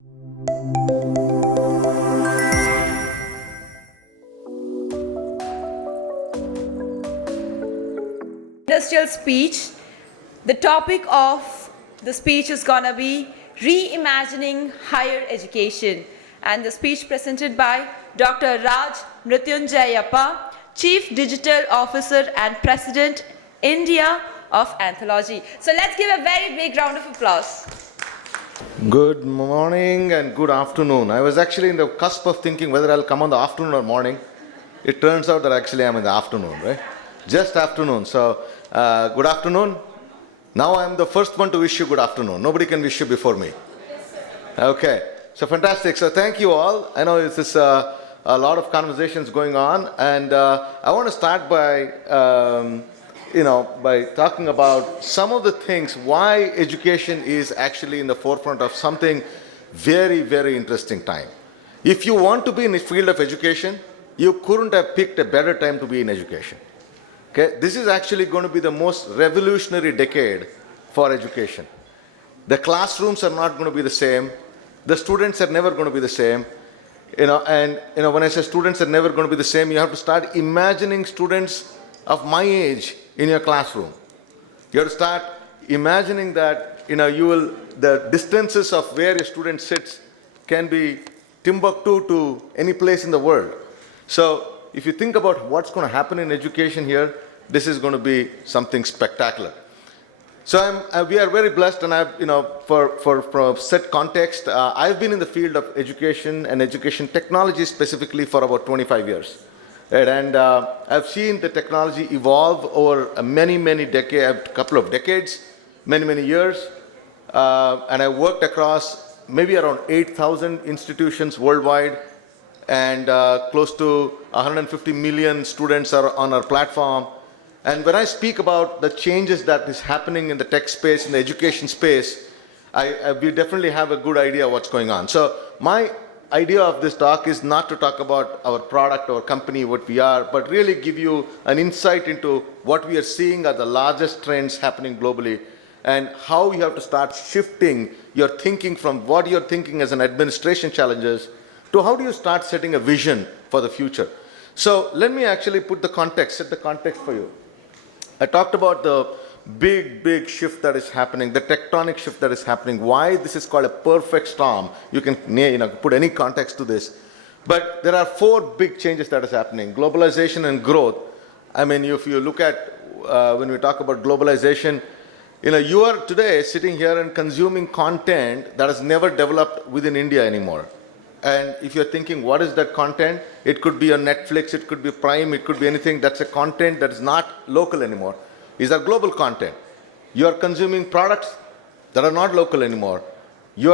Industrial speech. The topic of the speech is gonna be Reimagining Higher Education, and the speech presented by Dr. Raj Mruthyunjayappa, Chief Digital Officer and President, India of Anthology. So let's give a very big round of applause. Good morning and good afternoon. I was actually in the cusp of thinking whether I'll come on the afternoon or morning. It turns out that actually I'm in the afternoon, right? Just afternoon. So, good afternoon. Now I'm the first one to wish you good afternoon. Nobody can wish you before me. Okay. So fantastic. So thank you all. I know this is a lot of conversations going on, and I want to start by by talking about some of the things why education is actually in the forefront of something very, very interesting time. If you want to be in the field of education, you couldn't have picked a better time to be in education. Okay, this is actually going to be the most revolutionary decade for education. The classrooms are not going to be the same. The students are never going to be the same. When I say students are never going to be the same, you have to start imagining students of my age in your classroom. You have to start imagining that the distances of where a student sits can be Timbuktu to any place in the world. So if you think about what's going to happen in education here, this is going to be something spectacular. So we are very blessed, and for set context, I've been in the field of education and education technology specifically for about 25 years. Right? And I've seen the technology evolve over many decades, a couple of decades, many years. And I worked across maybe around 8,000 institutions worldwide, and close to 150 million students are on our platform. And when I speak about the changes that is happening in the tech space, in the education space, we definitely have a good idea of what's going on. So my idea of this talk is not to talk about our product, our company, what we are, but really give you an insight into what we are seeing are the largest trends happening globally, and how you have to start shifting your thinking from what you're thinking as an administration challenges to how do you start setting a vision for the future. So let me actually set the context for you. I talked about the big shift that is happening, the tectonic shift that is happening, why this is called a perfect storm. You can put any context to this. But there are four big changes that is happening: globalization and growth. I mean, if you look at, when we talk about globalization, you are today sitting here and consuming content that is never developed within India anymore. And if you're thinking, what is that content? It could be on Netflix, it could be Prime, it could be anything. That's a content that is not local anymore. These are global content. You are consuming products that are not local anymore. We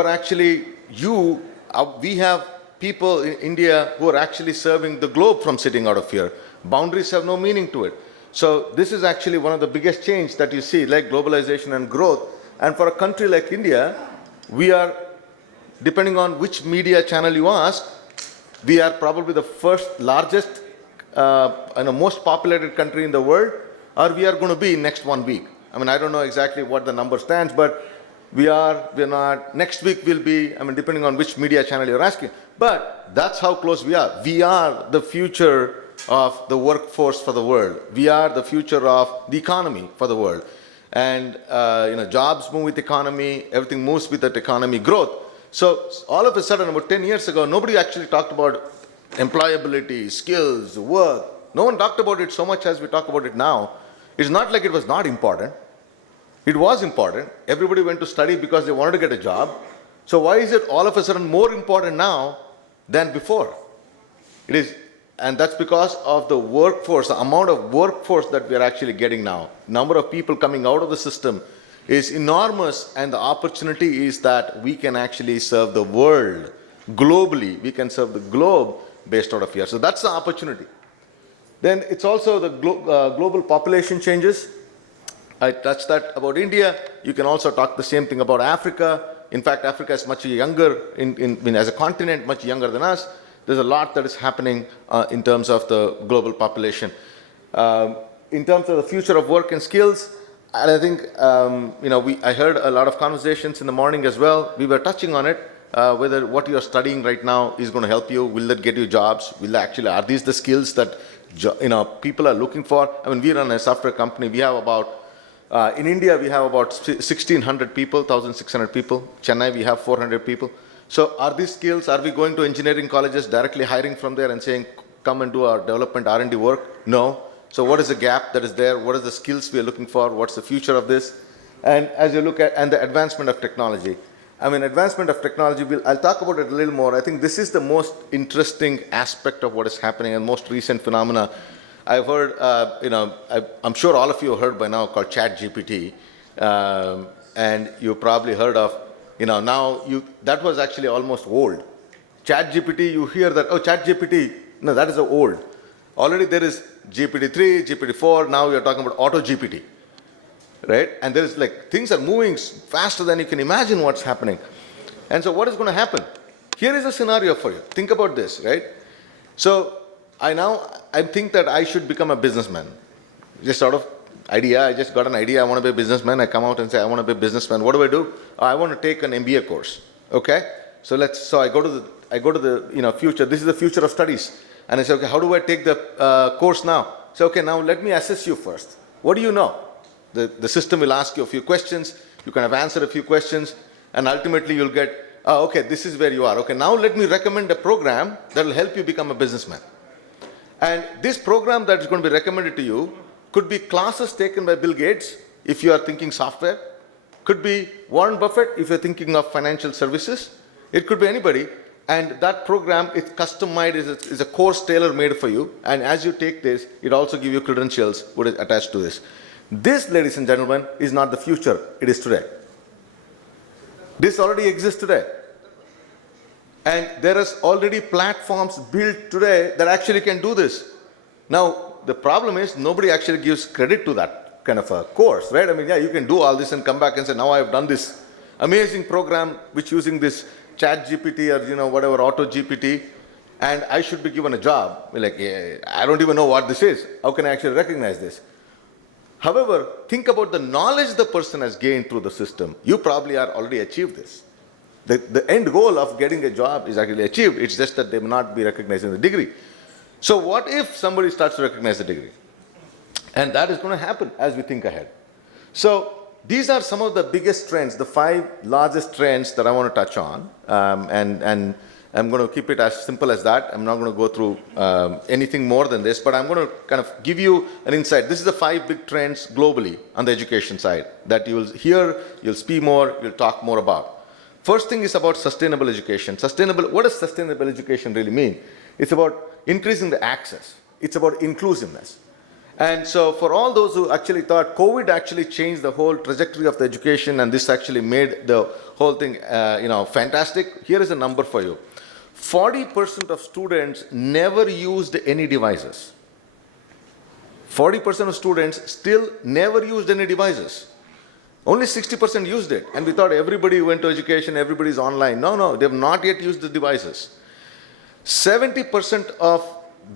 have people in India who are actually serving the globe from sitting out of here. Boundaries have no meaning to it. So this is actually one of the biggest change that you see, like globalization and growth. And for a country like India, we are, depending on which media channel you ask, we are probably the first largest and most populated country in the world, or we are going to be next 1 week. I mean, I don't know exactly what the number stands, but we're not. Next week will be, depending on which media channel you're asking. But that's how close we are. We are the future of the workforce for the world. We are the future of the economy for the world. And, jobs move with economy, everything moves with that economy growth. So all of a sudden, about 10 years ago, nobody actually talked about employability, skills, work. No one talked about it so much as we talk about it now. It's not like it was not important. It was important. Everybody went to study because they wanted to get a job. So why is it all of a sudden more important now than before? It is, and that's because of the workforce, the amount of workforce that we are actually getting now. Number of people coming out of the system is enormous, and the opportunity is that we can actually serve the world globally. We can serve the globe based out of here. So that's the opportunity. Then it's also the global population changes. I touched that about India. You can also talk the same thing about Africa. In fact, Africa is much younger, as a continent, much younger than us. There's a lot that is happening in terms of the global population. In terms of the future of work and skills, and I think, I heard a lot of conversations in the morning as well. We were touching on it. whether what you are studying right now is going to help you. Will that get you jobs? Are these the skills that people are looking for? I mean, we run a software company. We have about in India we have about 1,600 people, 1,600 people. Chennai we have 400 people. So are these skills? Are we going to engineering colleges directly hiring from there and saying, come and do our development R&D work? No. So what is the gap that is there? What are the skills we are looking for? What's the future of this? And as you look at, and the advancement of technology. I mean, advancement of technology, I'll talk about it a little more. I think this is the most interesting aspect of what is happening and most recent phenomena. I've heard, I'm sure all of you have heard by now called ChatGPT. And you probably heard of, that was actually almost old. ChatGPT, you hear that, oh, ChatGPT, no, that is old. Already there is GPT-3, GPT-4, now we are talking about AutoGPT. Right? And there is things are moving faster than you can imagine what's happening. And so what is going to happen? Here is a scenario for you. Think about this, right? So I think that I should become a businessman. Just sort of idea, I just got an idea, I want to be a businessman. I come out and say, I want to be a businessman. What do? I want to take an MBA course. Okay? So I go to the future. This is the future of studies. And I say, okay, how do I take the course now? So, okay, now let me assess you first. What do you know? The system will ask you a few questions, you kind of answer a few questions, and ultimately you'll get, oh, okay, this is where you are. Okay, now let me recommend a program that will help you become a businessman. And this program that is going to be recommended to you could be classes taken by Bill Gates, if you are thinking software, could be Warren Buffett, if you're thinking of financial services, it could be anybody, and that program is customized, is a course tailor-made for you, and as you take this, it also gives you credentials what is attached to this. This, ladies and gentlemen, is not the future, it is today. This already exists today. And there is already platforms built today that actually can do this. Now, the problem is nobody actually gives credit to that kind of a course, right? I mean, yeah, you can do all this and come back and say, now I've done this amazing program which using this ChatGPT or, whatever, AutoGPT, and I should be given a job. Yeah, I don't even know what this is. How can I actually recognize this? However, think about the knowledge the person has gained through the system. You probably are already achieved this. The end goal of getting a job is actually achieved. It's just that they may not be recognizing the degree. So what if somebody starts to recognize the degree? And that is going to happen as we think ahead. So these are some of the biggest trends, the 5 largest trends that I want to touch on. And I'm going to keep it as simple as that. I'm not going to go through anything more than this, but I'm going to kind of give you an insight. This is the 5 big trends globally on the education side that you will hear, you'll speak more, you'll talk more about. First thing is about sustainable education. What does sustainable education really mean? It's about increasing the access. It's about inclusiveness. And so for all those who actually thought COVID actually changed the whole trajectory of the education and this actually made the whole thing fantastic, here is a number for you. 40% of students never used any devices. 40% of students still never used any devices. Only 60% used it. And we thought everybody went to education, everybody's online. No, they have not yet used the devices. 70% of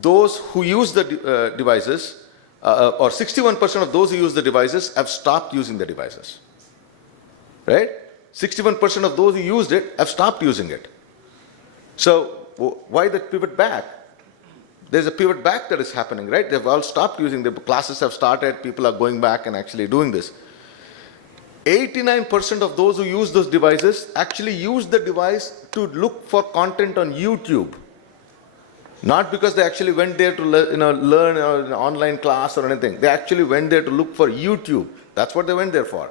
those who use the devices, or 61% of those who use the devices have stopped using the devices. Right? 61% of those who used it have stopped using it. So why the pivot back? There's a pivot back that is happening, right? They've all stopped using, the classes have started, people are going back and actually doing this. 89% of those who use those devices actually use the device to look for content on YouTube. Not because they actually went there to learn an online class or anything. They actually went there to look for YouTube. That's what they went there for.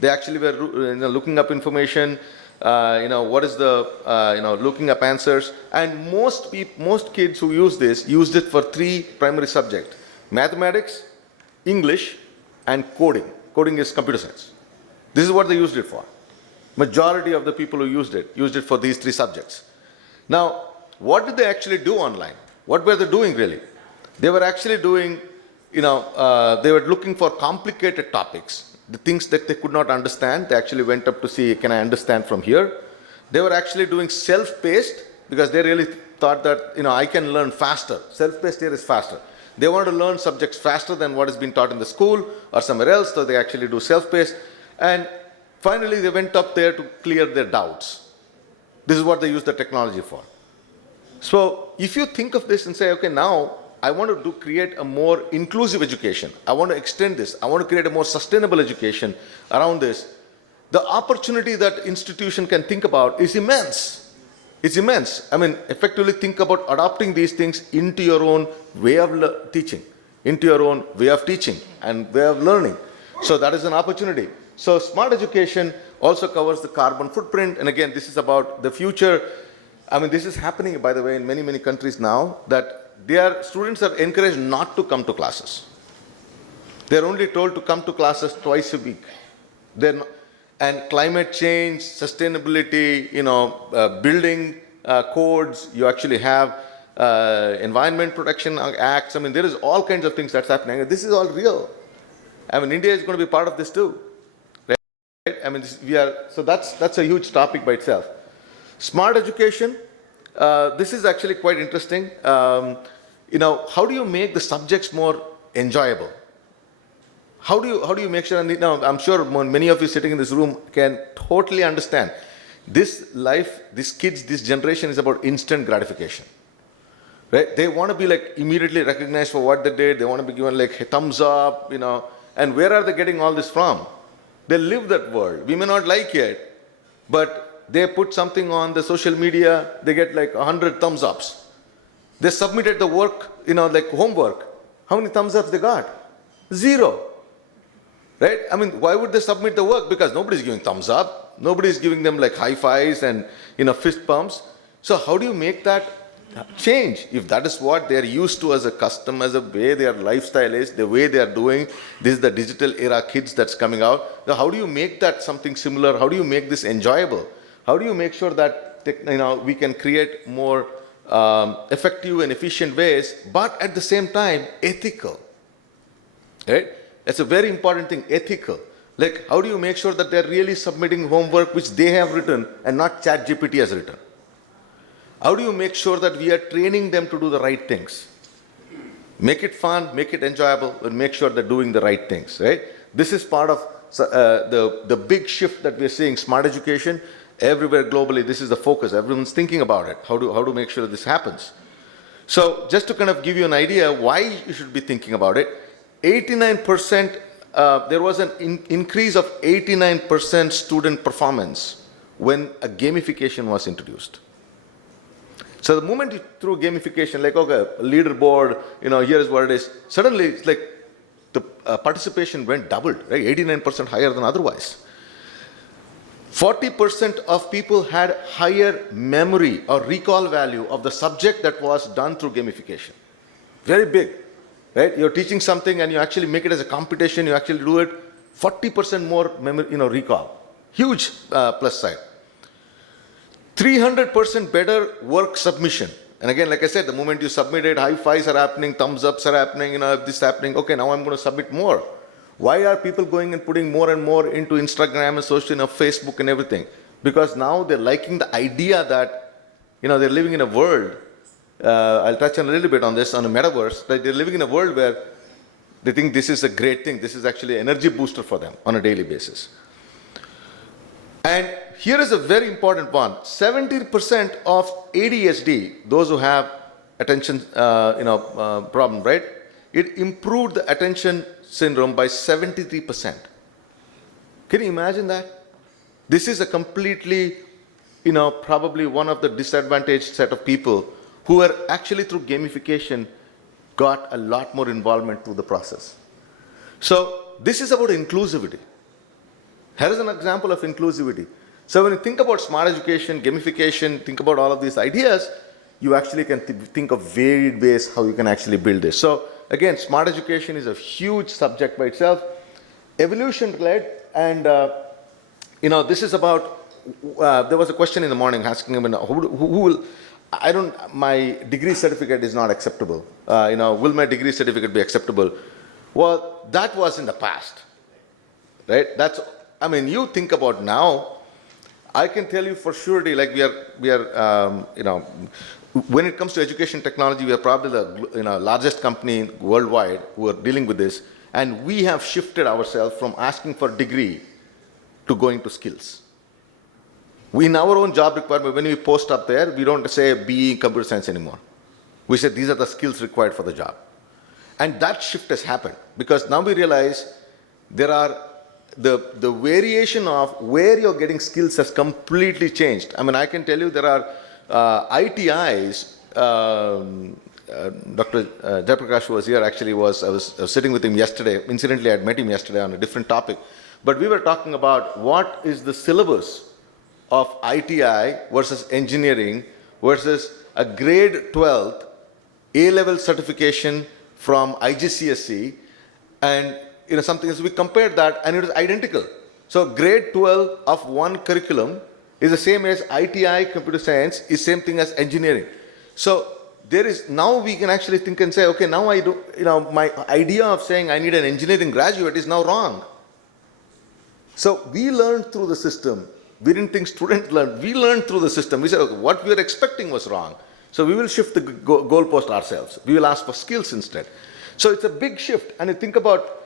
They actually were looking up information, what is the, looking up answers. And most kids who use this used it for 3 primary subjects: mathematics, English, and coding. Coding is computer science. This is what they used it for. Majority of the people who used it for these 3 subjects. Now, what did they actually do online? What were they doing really? They were actually doing, they were looking for complicated topics. The things that they could not understand, they actually went up to see, can I understand from here? They were actually doing self-paced because they really thought that, I can learn faster. Self-paced here is faster. They want to learn subjects faster than what is being taught in the school or somewhere else, so they actually do self-paced. And finally, they went up there to clear their doubts. This is what they use the technology for. So if you think of this and say, okay, now I want to create a more inclusive education. I want to extend this. I want to create a more sustainable education around this. The opportunity that institution can think about is immense. It's immense. I mean, effectively think about adopting these things into your own way of teaching, into your own way of teaching and way of learning. So that is an opportunity. So smart education also covers the carbon footprint. And again, this is about the future. I mean, this is happening, by the way, in many, many countries now, that their students are encouraged not to come to classes. They're only told to come to classes twice a week. And climate change, sustainability, building codes, you actually have environment protection acts. I mean, there is all kinds of things that's happening. This is all real. I mean, India is going to be part of this too. Right? I mean, so that's a huge topic by itself. Smart education, this is actually quite interesting. How do you make the subjects more enjoyable? How do you make sure, and I'm sure many of you sitting in this room can totally understand, this life, these kids, this generation is about instant gratification. Right? They want to be like immediately recognized for what they did. They want to be given like a thumbs up, and where are they getting all this from? They live that world. We may not like it, but they put something on the social media, they get like 100 thumbs ups. They submitted the work, like homework. How many thumbs ups they got? 0. Right? I mean, why would they submit the work? Because nobody's giving thumbs up. Nobody's giving them like high fives and, fist bumps. So how do you make that change? If that is what they're used to as a custom, as a way their lifestyle is, the way they are doing, this is the digital era kids that's coming out. Now, how do you make that something similar? How do you make this enjoyable? How do you make sure that, we can create more effective and efficient ways, but at the same time, ethical? Right? That's a very important thing, ethical. Like, how do you make sure that they're really submitting homework which they have written and not ChatGPT has written? How do you make sure that we are training them to do the right things? Make it fun, make it enjoyable, and make sure they're doing the right things, right? This is part of the big shift that we're seeing, smart education. Everywhere globally, this is the focus. Everyone's thinking about it, how to make sure this happens. So just to kind of give you an idea why you should be thinking about it, 89%, there was an increase of 89% student performance when a gamification was introduced. So the moment you threw gamification, like, okay, a leaderboard, here's what it is, suddenly it's like the participation went doubled, right? 89% higher than otherwise. 40% of people had higher memory or recall value of the subject that was done through gamification. Very big. Right? You're teaching something and you actually make it as a competition, you actually do it, 40% more memory, recall. Huge plus side. 300% better work submission. And again, like I said, the moment you submit it, high fives are happening, thumbs ups are happening, if this is happening, okay, now I'm going to submit more. Why are people going and putting more and more into Instagram and social, Facebook and everything? Because now they're liking the idea that, they're living in a world. I'll touch on a little bit on this, on a metaverse, that they're living in a world where they think this is a great thing. This is actually an energy booster for them on a daily basis. And here is a very important one. 70% of ADHD, those who have attention problem, right? It improved the attention syndrome by 73%. Can you imagine that? This is a completely, probably one of the disadvantaged set of people who were actually through gamification got a lot more involvement through the process. So this is about inclusivity. Here is an example of inclusivity. So when you think about smart education, gamification, think about all of these ideas, you actually can think of varied ways how you can actually build this. So again, smart education is a huge subject by itself. Evolution-led, and this is about, there was a question in the morning asking him, who will, my degree certificate is not acceptable. Will my degree certificate be acceptable? Well, that was in the past, right? You think about now, I can tell you for surety, like we are, when it comes to education technology, we are probably the largest company worldwide who are dealing with this, and we have shifted ourselves from asking for degree to going to skills. We, in our own job requirement, when we post up there, we don't say BE computer science anymore. We say these are the skills required for the job. And that shift has happened because now we realize there are the variation of where you're getting skills has completely changed. I mean, I can tell you there are ITIs. Dr. Jayaprakash was here. Actually, I was sitting with him yesterday. Incidentally, I had met him yesterday on a different topic. But we were talking about what is the syllabus of ITI versus engineering versus a grade 12th A-level certification from IGCSE, and something else. We compared that and it was identical. So grade 12 of one curriculum is the same as ITI computer science, is same thing as engineering. So there is, now we can actually think and say, okay, now I do, my idea of saying I need an engineering graduate is now wrong. So we learned through the system. We didn't think students learned. We learned through the system. We said, okay, what we were expecting was wrong. So we will shift the goalpost ourselves. We will ask for skills instead. So it's a big shift. And you think about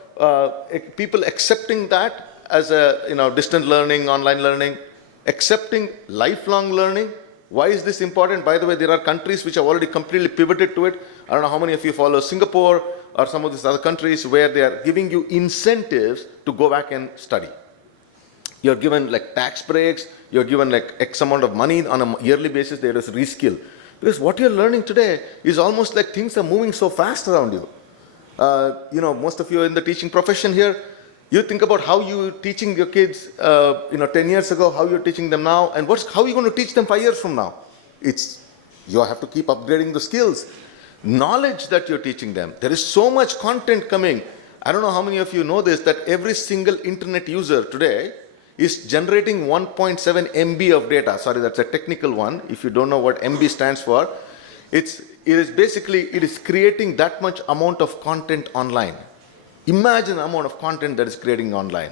people accepting that as a distant learning, online learning, accepting lifelong learning. Why is this important? By the way, there are countries which have already completely pivoted to it. I don't know how many of you follow Singapore or some of these other countries where they are giving you incentives to go back and study. You're given like tax breaks, you're given like X amount of money on a yearly basis, there is reskill. Because what you're learning today is almost like things are moving so fast around you. Most of you are in the teaching profession here. You think about how you teaching your kids, 10 years ago, how you're teaching them now, and how are you going to teach them 5 years from now? You have to keep upgrading the skills. Knowledge that you're teaching them. There is so much content coming. I don't know how many of you know this, that every single internet user today is generating 1.7 MB of data. Sorry, that's a technical one. If you don't know what MB stands for, it is creating that much amount of content online. Imagine the amount of content that is creating online.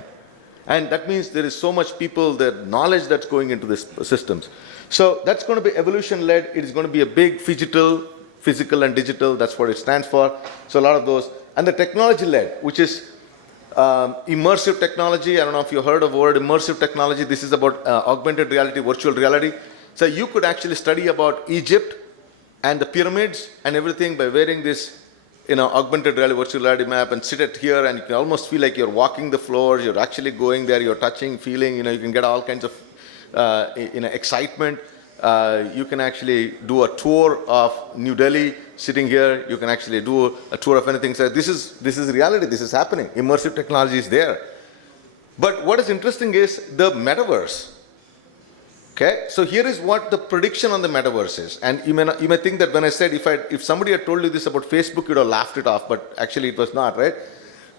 And that means there is so much people, the knowledge that's going into these systems. So that's going to be evolution-led. It is going to be a big physical and digital. That's what it stands for. So a lot of those. And the technology-led, which is immersive technology. I don't know if you heard of the word immersive technology. This is about augmented reality, virtual reality. So you could actually study about Egypt and the pyramids and everything by wearing this augmented reality, virtual reality map, and sit at here, and you can almost feel like you're walking the floors, you're actually going there, you're touching, feeling, you can get all kinds of excitement. You can actually do a tour of New Delhi, sitting here. You can actually do a tour of anything. So this is reality, this is happening. Immersive technology is there. But what is interesting is the metaverse. Okay, so here is what the prediction on the metaverse is. And you may think that when I said, if somebody had told you this about Facebook, you'd have laughed it off, but actually it was not, right?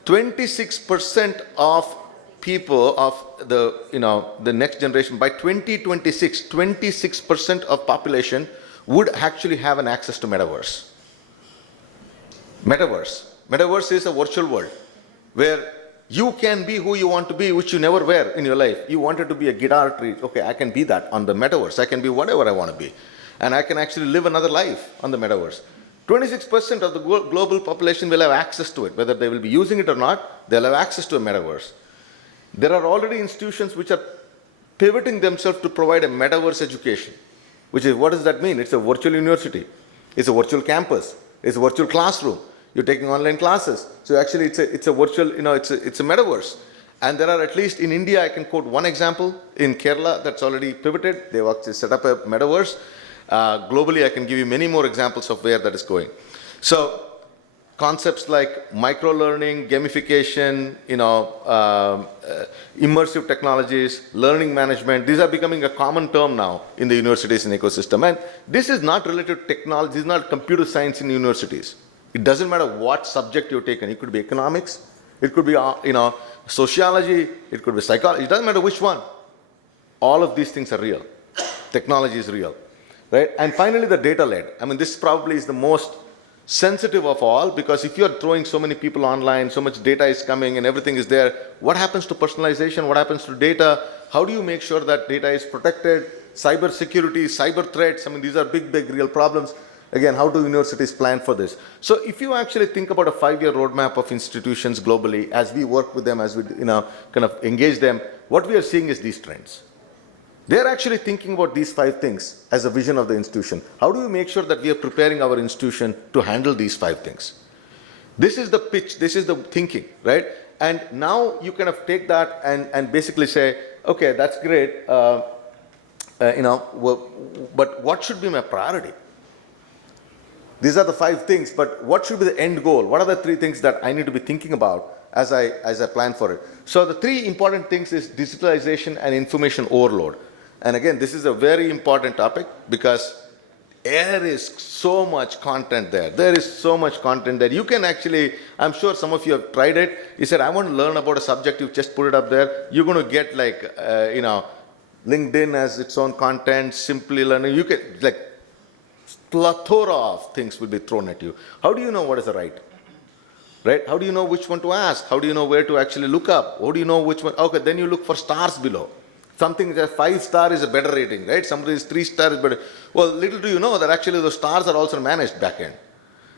26% of people of the next generation, by 2026, 26% of population would actually have an access to metaverse. Metaverse is a virtual world where you can be who you want to be, which you never were in your life. You wanted to be a guitar tree. Okay, I can be that on the metaverse. I can be whatever I want to be. And I can actually live another life on the metaverse. 26% of the global population will have access to it. Whether they will be using it or not, they'll have access to a metaverse. There are already institutions which are pivoting themselves to provide a metaverse education. Which is, what does that mean? It's a virtual university. It's a virtual campus. It's a virtual classroom. You're taking online classes. So actually it's a virtual, it's a metaverse. And there are, at least in India, I can quote one example. In Kerala, that's already pivoted. They've actually set up a metaverse. Globally, I can give you many more examples of where that is going. So concepts like micro-learning, gamification, immersive technologies, learning management, these are becoming a common term now in the universities and ecosystem. And this is not related to technology, this is not computer science in universities. It doesn't matter what subject you've taken. It could be economics, it could be sociology, it could be psychology, it doesn't matter which one. All of these things are real. Technology is real, right? And finally, the data-led. I mean, this probably is the most sensitive of all, because if you're throwing so many people online, so much data is coming and everything is there, what happens to personalization? What happens to data? How do you make sure that data is protected? Cyber security, cyber threats, I mean, these are big real problems. Again, how do universities plan for this? So if you actually think about a 5-year roadmap of institutions globally, as we work with them, as we kind of engage them, what we are seeing is these trends. They're actually thinking about these 5 things as a vision of the institution. How do we make sure that we are preparing our institution to handle these 5 things? This is the pitch, this is the thinking, right? And now you kind of take that and basically say, okay, that's great, but what should be my priority? These are the 5 things, but what should be the end goal? What are the 3 things that I need to be thinking about as I plan for it? So the 3 important things is digitalization and information overload. And again, this is a very important topic because there is so much content there. There is so much content that you can actually, I'm sure some of you have tried it. You said, I want to learn about a subject, you just put it up there. You're going to get like, LinkedIn has its own content, Simply Learning. You can, like, plethora of things will be thrown at you. How do you know what is the right? Right? How do you know which one to ask? How do you know where to actually look up? How do you know which one? Okay, then you look for stars below. Something that 5-star is a better rating, right? Somebody is 3-star is better. Well, little do you know that actually those stars are also managed back end,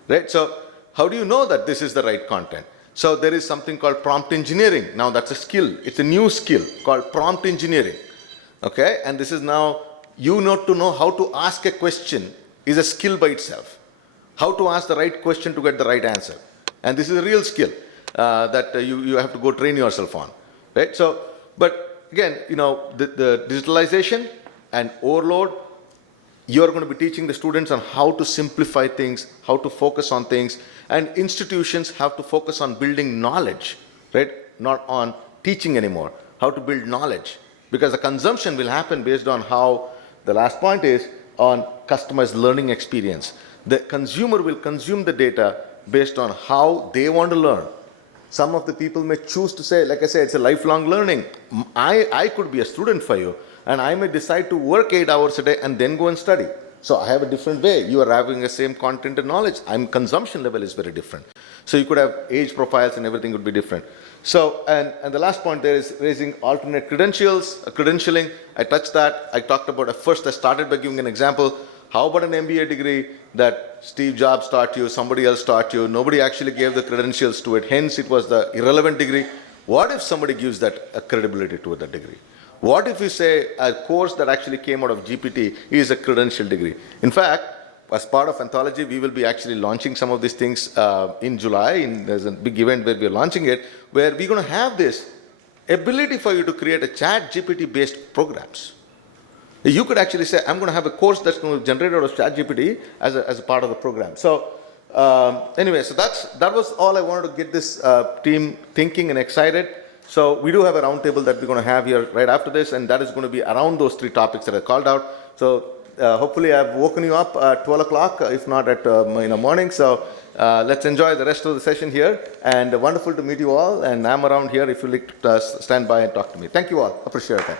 right? So how do you know that this is the right content? So there is something called prompt engineering. Now that's a skill. It's a new skill called prompt engineering, okay? And this is now, you need to know how to ask a question is a skill by itself. How to ask the right question to get the right answer. And this is a real skill that you have to go train yourself on, right? So, but again, the digitalization and overload, you're going to be teaching the students on how to simplify things, how to focus on things, and institutions have to focus on building knowledge, right? Not on teaching anymore, how to build knowledge. Because the consumption will happen based on how, the last point is, on customers' learning experience. The consumer will consume the data based on how they want to learn. Some of the people may choose to say, like I said, it's a lifelong learning. I could be a student for you, and I may decide to work 8 hours a day and then go and study. So I have a different way. You are having the same content and knowledge. Consumption level is very different. So you could have age profiles and everything would be different. So, and the last point there is raising alternate credentials, credentialing. I touched that. I talked about at first, I started by giving an example. How about an MBA degree that Steve Jobs taught you, somebody else taught you, nobody actually gave the credentials to it, hence it was the irrelevant degree. What if somebody gives that a credibility to that degree? What if you say a course that actually came out of GPT is a credential degree? In fact, as part of Anthology, we will be actually launching some of these things in July. There's a big event where we're launching it, where we're going to have this ability for you to create a chat GPT based programs. You could actually say, I'm going to have a course that's going to generate out of ChatGPT as a part of the program. So anyway, so that was all I wanted to get this team thinking and excited. So we do have a roundtable that we're going to have here right after this, and that is going to be around those 3 topics that I called out. So hopefully I've woken you up at 12 o'clock, if not at morning. So let's enjoy the rest of the session here. And wonderful to meet you all. And I'm around here if you like to stand by and talk to me. Thank you all. Appreciate it.